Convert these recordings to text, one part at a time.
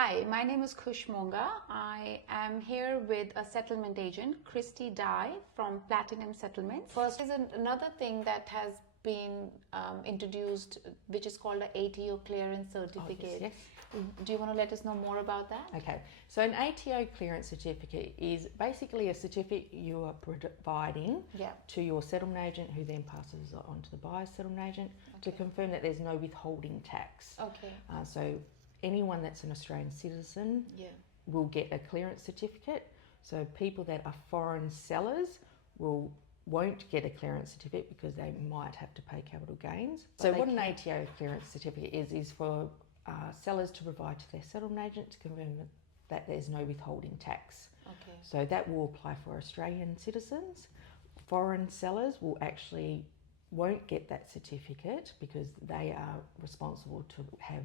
Hi, my name is Khush Monga. I am here with a settlement agent, Christy Dye from Platinum Settlements. First is another thing that has been introduced, which is called an ATO clearance certificate. Oh, yes. Do you want to let us know more about that? Okay, so an ATO clearance certificate is basically a certificate you are providing to your settlement agent, who then passes it on to the buyer's settlement agent to confirm that there's no withholding tax. Okay. So anyone that's an Australian citizen will get a clearance certificate. So people that are foreign sellers won't get a clearance certificate because they might have to pay capital gains. So what an ATO clearance certificate is for sellers to provide to their settlement agent to confirm that there's no withholding tax. Okay. So that will apply for Australian citizens. Foreign sellers won't get that certificate because they are responsible to have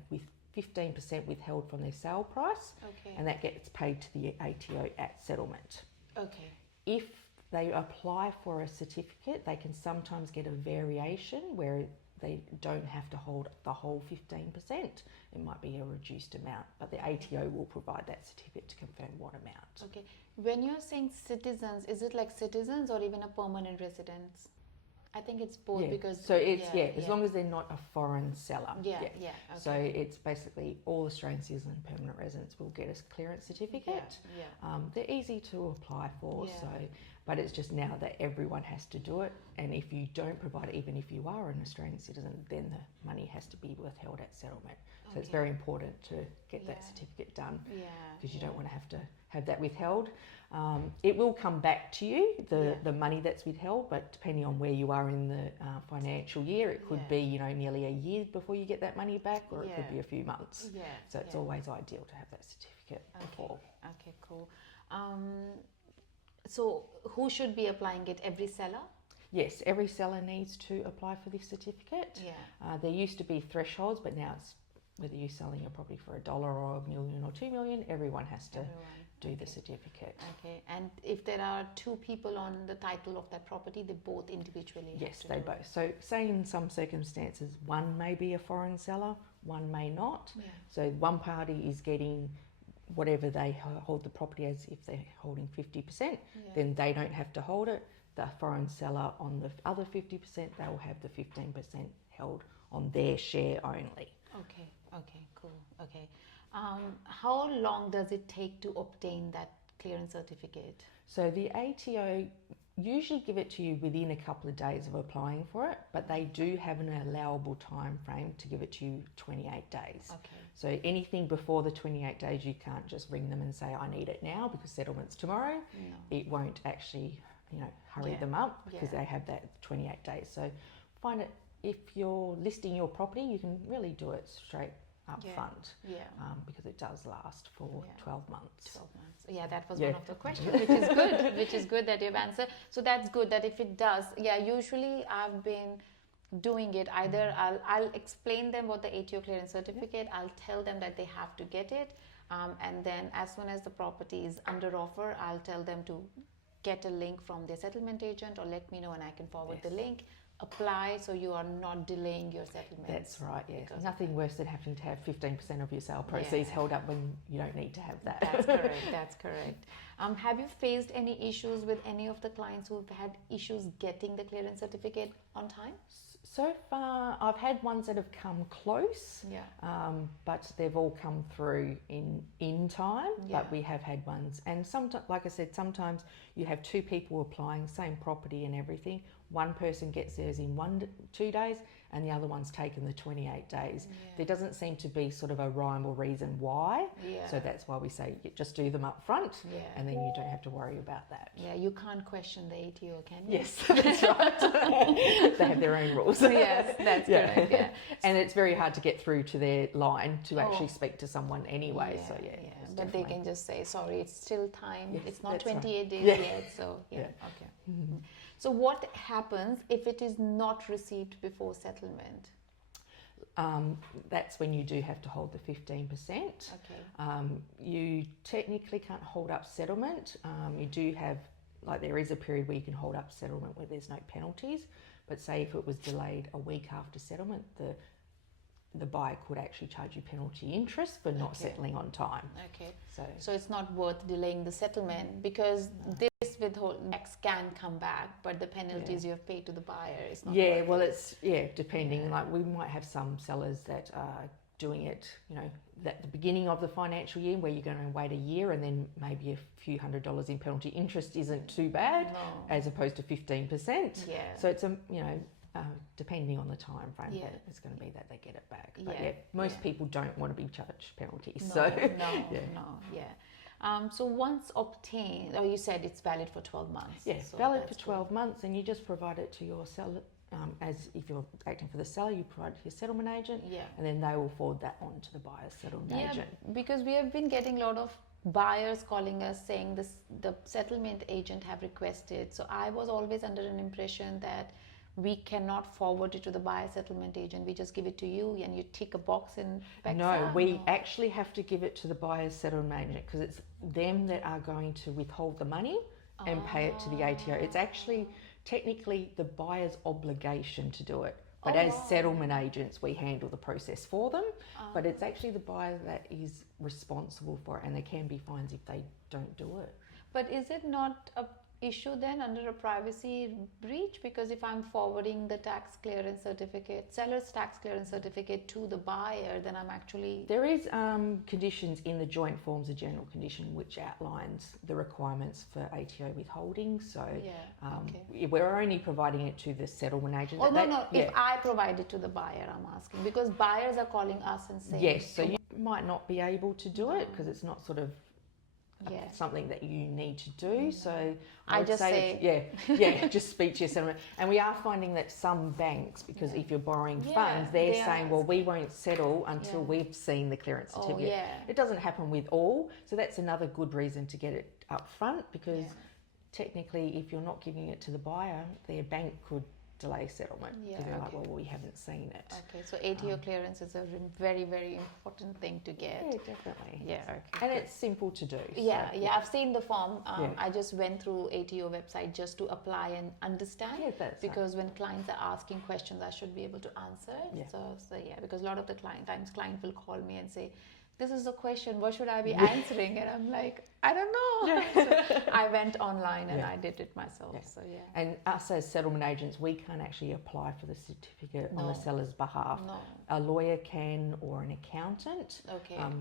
15% withheld from their sale price, and that gets paid to the ATO at settlement. Okay. If they apply for a certificate, they can sometimes get a variation where they don't have to hold the whole 15%. It might be a reduced amount, but the ATO will provide that certificate to confirm what amount. Okay. When you're saying citizens, is it like citizens or even a permanent residence? I think it's both because... So it's, as long as they're not a foreign seller. Okay. So it's basically all Australian citizens and permanent residents will get a clearance certificate. They're easy to apply for, but it's just now that everyone has to do it. And if you don't provide it, even if you are an Australian citizen, then the money has to be withheld at settlement. So it's very important to get that certificate done because you don't want to have that withheld. It will come back to you, the money that's withheld, but depending on where you are in the financial year, it could be nearly a year before you get that money back, or it could be a few months. So it's always ideal to have that certificate before. Okay, cool. So who should be applying it? Every seller? Yes, every seller needs to apply for this certificate. There used to be thresholds, but now it's whether you're selling a property for $1 or $1 million or $2 million, everyone has to do the certificate. Okay, and if there are two people on the title of that property, they both individually Yes, they both. So say in some circumstances, one may be a foreign seller, one may not. So one party is getting whatever they hold the property as. If they're holding 50%, then they don't have to hold it. The foreign seller on the other 50%, they will have the 15% held on their share only. Okay, cool. Okay. How long does it take to obtain that clearance certificate? So the ATO usually give it to you within a couple of days of applying for it, but they do have an allowable time frame to give it to you 28 days. Okay. So anything before the 28 days, you can't just ring them and say, I need it now because settlement's tomorrow. No. It won't actually, hurry them up because they have that 28 days. So find it, if you're listing your property, you can really do it straight up front because it does last for 12 months. 12 months. Yeah, that was one of the questions, which is good, which is good that you've answered. So that's good that if it does, usually I've been doing it. Either I'll explain them what the ATO clearance certificate, I'll tell them that they have to get it, and then as soon as the property is under offer, I'll tell them to get a link from their settlement agent or let me know and I can forward the link. Apply so you are not delaying your settlement. That's right, Nothing worse than having to have 15% of your sale proceeds held up when you don't need to have that. That's correct. Have you faced any issues with any of the clients who've had issues getting the clearance certificate on time? So far, I've had ones that have come close, but they've all come through in time. But we have had ones, and sometimes, like I said, sometimes you have two people applying, same property and everything. One person gets theirs in 2 days, and the other one's taken the 28 days. There doesn't seem to be sort of a rhyme or reason why. So that's why we say just do them up front, and then you don't have to worry about that. Yeah, you can't question the ATO, can you? Yes, that's right. They have their own rules. Yes, that's correct. And it's very hard to get through to their line to actually speak to someone anyway. So but they can just say, sorry, it's still time. Yes, it's not 28 right. days yet. So okay. So what happens if it is not received before settlement? That's when you do have to hold the 15%. You technically can't hold up settlement. You do have, there is a period where you can hold up settlement where there's no penalties. But say if it was delayed a week after settlement, the the buyer could actually charge you penalty interest for not settling on time. Okay. So it's not worth delaying the settlement, because this withhold tax can come back, but the penalties you have paid to the buyer is not worth it. It's depending. Like, we might have some sellers that are doing it, at the beginning of the financial year, where you're going to wait a year, and then maybe a few $100s in penalty interest isn't too bad, as opposed to 15%. Yeah. So it's depending on the time frame, that it's going to be that they get it back. But most people don't want to be charged penalties. So once obtained, you said it's valid for 12 months. Yes, so valid for 12 months, and you just provide it to your seller. As if you're acting for the seller, you provide your settlement agent, and then they will forward that on to the buyer's settlement agent. Because we have been getting a lot of buyers calling us saying the settlement agent have requested. So I was always under an impression that we cannot forward it to the buyer settlement agent. We just give it to you, and you tick a box and back. No, we actually have to give it to the buyer's settlement agent, because it's them that are going to withhold the money and pay it to the ATO. It's actually technically the buyer's obligation to do it, but as settlement agents we handle the process for them, but it's actually the buyer that is responsible for it, and there can be fines if they don't do it. But is it not a issue then under a privacy breach? Because if I'm forwarding the tax clearance certificate, seller's tax clearance certificate to the buyer, then I'm actually... There is conditions in the joint forms of general condition which outlines the requirements for ATO withholding. So we're only providing it to the settlement agent. If I provide it to the buyer, I'm asking, because buyers are calling us and saying... Yes, so you might not be able to do it because it's not sort of something that you need to do. So I just say just speak to your settlement. And we are finding that some banks, because if you're borrowing funds, they're saying, well, we won't settle until we've seen the clearance certificate. It doesn't happen with all, so that's another good reason to get it up front, because technically if you're not giving it to the buyer, their bank could delay settlement because they're like, well, we haven't seen it. Okay, so ATO clearance is a very, very important thing to get. Yeah, definitely. Yeah, and it's simple to do. I've seen the form. I just went through ATO website just to apply and understand. Because when clients are asking questions, I should be able to answer it. So because a lot of the client will call me and say, this is the question, what should I be answering? And I'm like, I don't know. So I went online and I did it myself. So and us as settlement agents, we can't actually apply for the certificate on the seller's behalf. A lawyer can, or an accountant.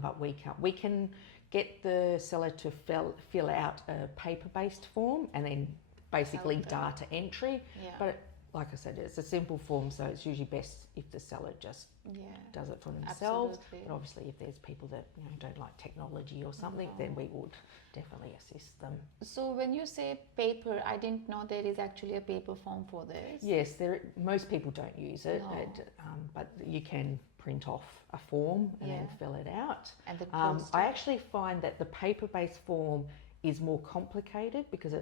But we can't. We can get the seller to fill out a paper-based form and then basically data entry. But like I said, it's a simple form, so it's usually best if the seller just does it for themselves. But obviously, if there's people that don't like technology or something, then we would definitely assist them. So when you say paper, I didn't know there is actually a paper form for this. Yes, most people don't use it, but you can print off a form and then fill it out. And the I actually find that the paper-based form is more complicated because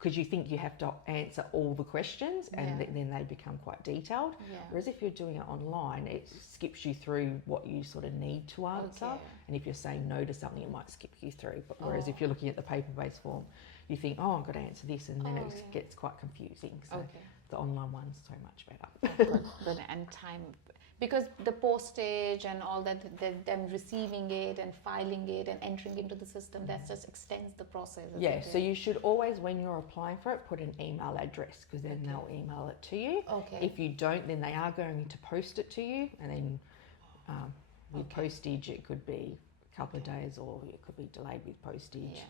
because you think you have to answer all the questions, and then they become quite detailed. Whereas if you're doing it online, it skips you through what you sort of need to answer. And if you're saying no to something, it might skip you through. But whereas if you're looking at the paper-based form, you think, I've got to answer this, and then it gets quite confusing. So the online one's so much better. And time... Because the postage and all that, them receiving it and filing it and entering into the system, that just extends the process. So you should always, when you're applying for it, put an email address, because then they'll email it to you. If you don't, then they are going to post it to you, and then with postage it could be a couple of days, or it could be delayed with postage.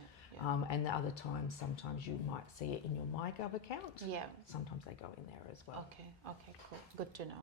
And the other times, sometimes you might see it in your MyGov account. Sometimes they go in there as well. Okay, cool. Good to know.